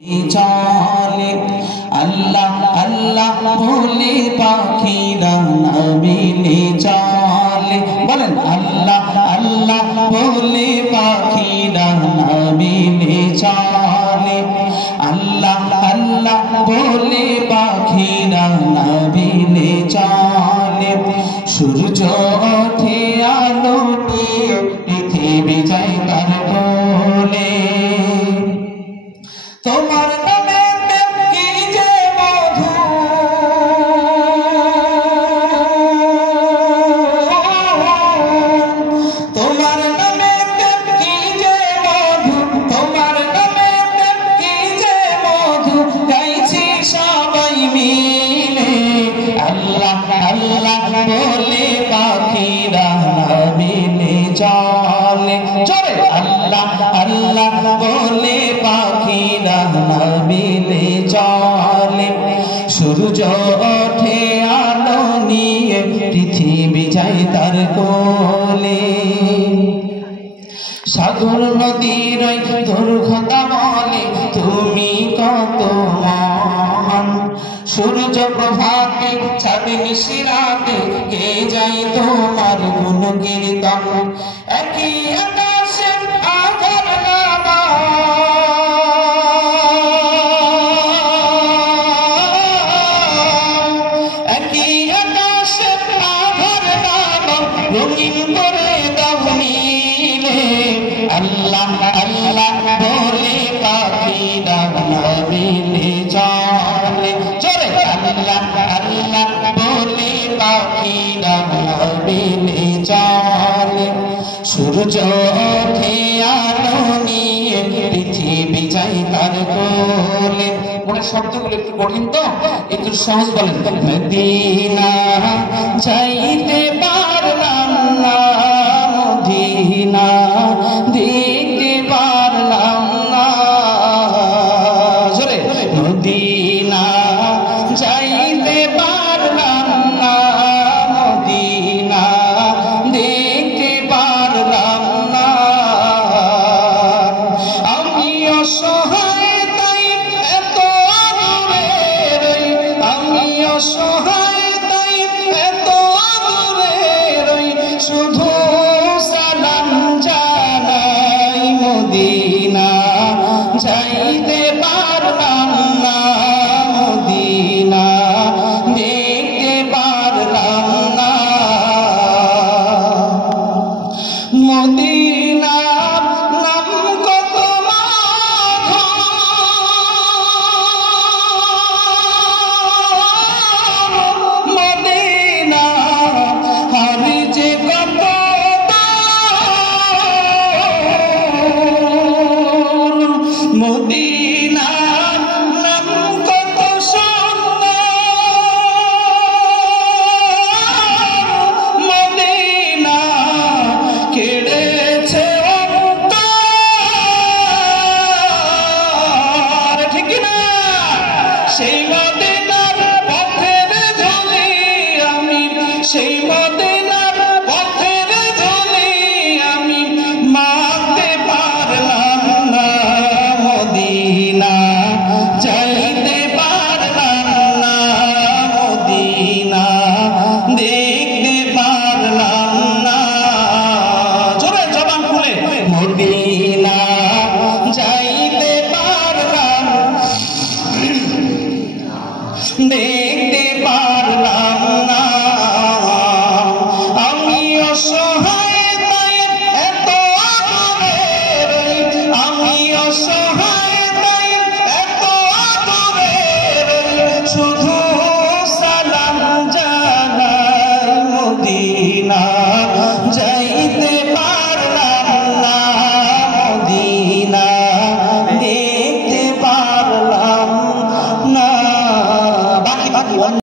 চলে আল্লাহ আল্লাহ বলে পাখিরা নবীনে চলে বলেন আল্লাহ আল্লাহ বলে পাখিরা নবীনে চলে আল্লাহ আল্লাহ বলে পাখিরা নবীনে চলে সূর্য ওঠে আলো দিয়ে পৃথিবী যায় তার কোলে তোমার নামে কি যে মধু তোমার নামে কি যে মধু তোমার নামে কি যে মধু গাইছি সবাই মিলে আল্লাহ আল্লাহ বলে পাখিরা নবীনে চলে চলে আল্লাহ আল্লাহ বলে পাখিরা নবীনে চলে সূর্য ওঠে আলো নিয়ে পৃথিবী যায় তার কোলে সাগর নদীর দুর্গতা বলে তুমি কত মহান সূর্য প্রভাতে চাঁদ নিশিরাতে গে যাই তোমার গুণ কীর্তন একই আকাশে আধার নামা একই আকাশে আধার নামা রঙিন করে দাও নীলে আল্লাহ আল্লাহ বলে পাখিরা নবীনে চলে চলে আল্লাহ আল্লাহ বলে পাখিরা নবীনে চলে সূর্য ওঠে আলো নিয়ে পৃথিবী যায় তার কোলে ওনার শব্দগুলো একটু কঠিন তো একটু সহজ বলেন মদিনা যাইতে পারলাম না মদিনা দেখতে পারলাম না জোরে মদিনা যাইতে পারলাম না মদিনা দেখতে পারলাম না আমি অসহায় তাই এত দূরে রই আমি অসহায় তাই এত দূরে রই শুধু সালাম জানাই মদিনা যাইতে পারলাম না মদিনা দেখতে পারলাম না মদিনা নাম কত মধু মদিনা আর যে কত মদিনা নাম কত সুন্দর মদিনা কেড়েছে অন্তর ঠিক না সেই মদিনার পথের ধুলি আমি সেই মদিনার পথের ধুলি আমি মাপতে পারলাম না মদিনা যাইতে পারলাম না মদিনা দেখতে পারলাম না জোরে জবান খুলে মদিনা যাইতে পারলাম